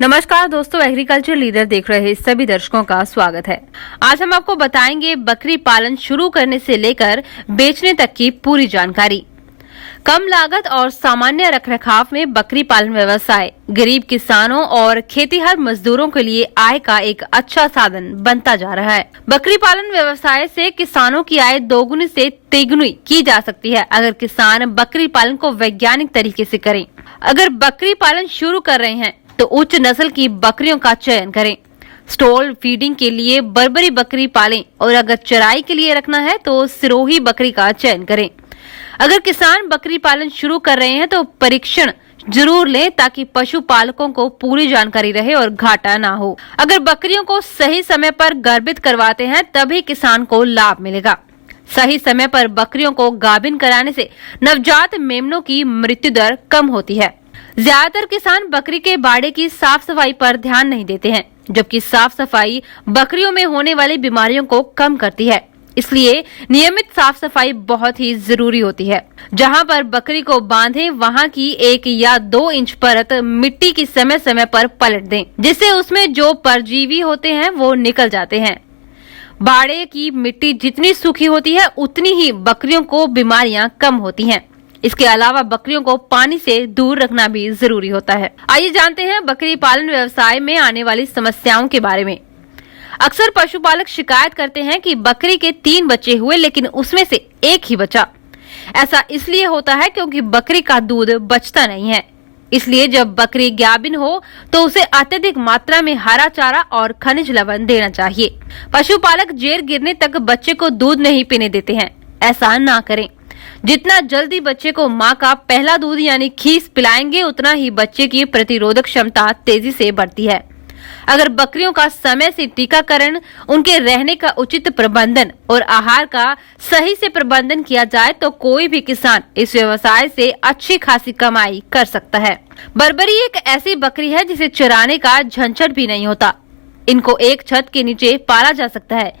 नमस्कार दोस्तों, agriculture leader देख रहे सभी दर्शकों का स्वागत है। आज हम आपको बताएंगे बकरी पालन शुरू करने से लेकर बेचने तक की पूरी जानकारी। कम लागत और सामान्य रखरखाव में बकरी पालन व्यवसाय गरीब किसानों और खेतीहर मजदूरों के लिए आय का एक अच्छा साधन बनता जा रहा है। बकरी पालन व्यवसाय से किसानों की आय दोगुनी से तिगुनी की जा सकती है अगर किसान बकरी पालन को वैज्ञानिक तरीके से करें। अगर बकरी पालन शुरू कर रहे हैं तो उच्च नस्ल की बकरियों का चयन करें। स्टॉल फीडिंग के लिए बर्बरी बकरी पालें और अगर चराई के लिए रखना है तो सिरोही बकरी का चयन करें। अगर किसान बकरी पालन शुरू कर रहे हैं तो परीक्षण जरूर लें ताकि पशुपालकों को पूरी जानकारी रहे और घाटा ना हो। अगर बकरियों को सही समय पर गर्भित करवाते हैं तभी किसान को लाभ मिलेगा। सही समय पर बकरियों को गाभिन कराने से नवजात मेमनों की मृत्यु दर कम होती है। ज्यादातर किसान बकरी के बाड़े की साफ सफाई पर ध्यान नहीं देते हैं, जबकि साफ सफाई बकरियों में होने वाली बीमारियों को कम करती है। इसलिए नियमित साफ सफाई बहुत ही जरूरी होती है। जहां पर बकरी को बांधें वहां की 1 या 2 इंच परत मिट्टी की समय समय पर पलट दें, जिससे उसमें जो परजीवी होते हैं वो निकल जाते हैं। बाड़े की मिट्टी जितनी सूखी होती है उतनी ही बकरियों को बीमारियां कम होती हैं। इसके अलावा बकरियों को पानी से दूर रखना भी जरूरी होता है। आइए जानते हैं बकरी पालन व्यवसाय में आने वाली समस्याओं के बारे में। अक्सर पशुपालक शिकायत करते हैं कि बकरी के 3 बच्चे हुए लेकिन उसमें से 1 ही बचा। ऐसा इसलिए होता है क्योंकि बकरी का दूध बचता नहीं है। इसलिए जब बकरी गाभिन हो तो उसे अत्यधिक मात्रा में हरा चारा और खनिज लवण देना चाहिए। पशुपालक जेर गिरने तक बच्चे को दूध नहीं पीने देते हैं। ऐसा ना करें। जितना जल्दी बच्चे को माँ का पहला दूध यानी खीस पिलाएंगे उतना ही बच्चे की प्रतिरोधक क्षमता तेजी से बढ़ती है। अगर बकरियों का समय से टीकाकरण, उनके रहने का उचित प्रबंधन और आहार का सही से प्रबंधन किया जाए तो कोई भी किसान इस व्यवसाय से अच्छी खासी कमाई कर सकता है। बर्बरी एक ऐसी बकरी है जिसे चराने का झंझट भी नहीं होता। इनको एक छत के नीचे पाला जा सकता है।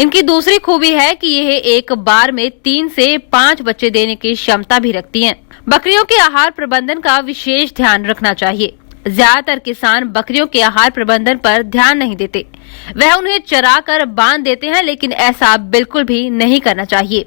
इनकी दूसरी खूबी है कि यह एक बार में 3 से 5 बच्चे देने की क्षमता भी रखती हैं। बकरियों के आहार प्रबंधन का विशेष ध्यान रखना चाहिए। ज्यादातर किसान बकरियों के आहार प्रबंधन पर ध्यान नहीं देते। वह उन्हें चरा कर बांध देते हैं, लेकिन ऐसा बिल्कुल भी नहीं करना चाहिए।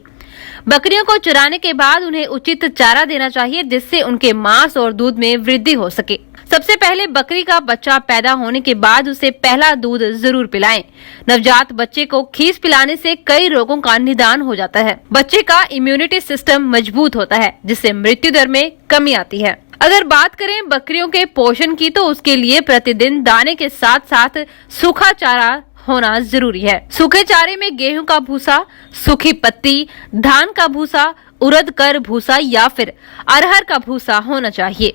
बकरियों को चराने के बाद उन्हें उचित चारा देना चाहिए जिससे उनके मांस और दूध में वृद्धि हो सके। सबसे पहले बकरी का बच्चा पैदा होने के बाद उसे पहला दूध जरूर पिलाएं। नवजात बच्चे को खीस पिलाने से कई रोगों का निदान हो जाता है। बच्चे का इम्यूनिटी सिस्टम मजबूत होता है जिससे मृत्यु दर में कमी आती है। अगर बात करें बकरियों के पोषण की तो उसके लिए प्रतिदिन दाने के साथ साथ सूखा चारा होना जरूरी है। सूखे चारे में गेहूं का भूसा, सूखी पत्ती, धान का भूसा, उड़द कर भूसा या फिर अरहर का भूसा होना चाहिए।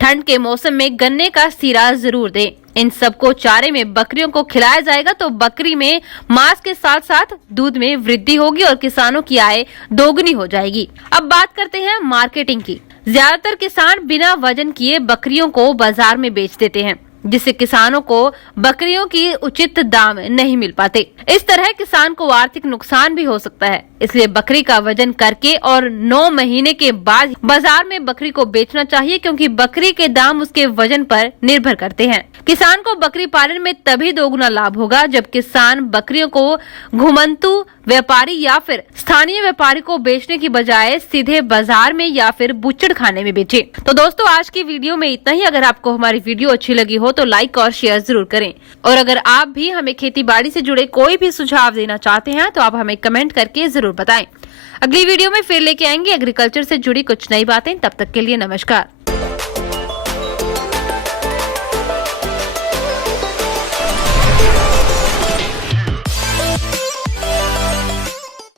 ठंड के मौसम में गन्ने का सीरा जरूर दें। इन सबको चारे में बकरियों को खिलाया जाएगा तो बकरी में मांस के साथ साथ दूध में वृद्धि होगी और किसानों की आय दोगुनी हो जाएगी। अब बात करते हैं मार्केटिंग की। ज्यादातर किसान बिना वजन किए बकरियों को बाजार में बेच देते हैं, जिससे किसानों को बकरियों की उचित दाम नहीं मिल पाते। इस तरह किसान को आर्थिक नुकसान भी हो सकता है। इसलिए बकरी का वजन करके और 9 महीने के बाद बाजार में बकरी को बेचना चाहिए, क्योंकि बकरी के दाम उसके वजन पर निर्भर करते हैं। किसान को बकरी पालन में तभी दोगुना लाभ होगा जब किसान बकरियों को घुमंतु व्यापारी या फिर स्थानीय व्यापारी को बेचने की बजाय सीधे बाजार में या फिर बुच्चड़ खाने में बेचे। तो दोस्तों, आज की वीडियो में इतना ही। अगर आपको हमारी वीडियो अच्छी लगी हो तो लाइक और शेयर जरूर करें, और अगर आप भी हमें खेती बाड़ी से जुड़े कोई भी सुझाव देना चाहते हैं तो आप हमें कमेंट करके जरूर बताएं। अगली वीडियो में फिर लेके आएंगे एग्रीकल्चर से जुड़ी कुछ नई बातें। तब तक के लिए नमस्कार।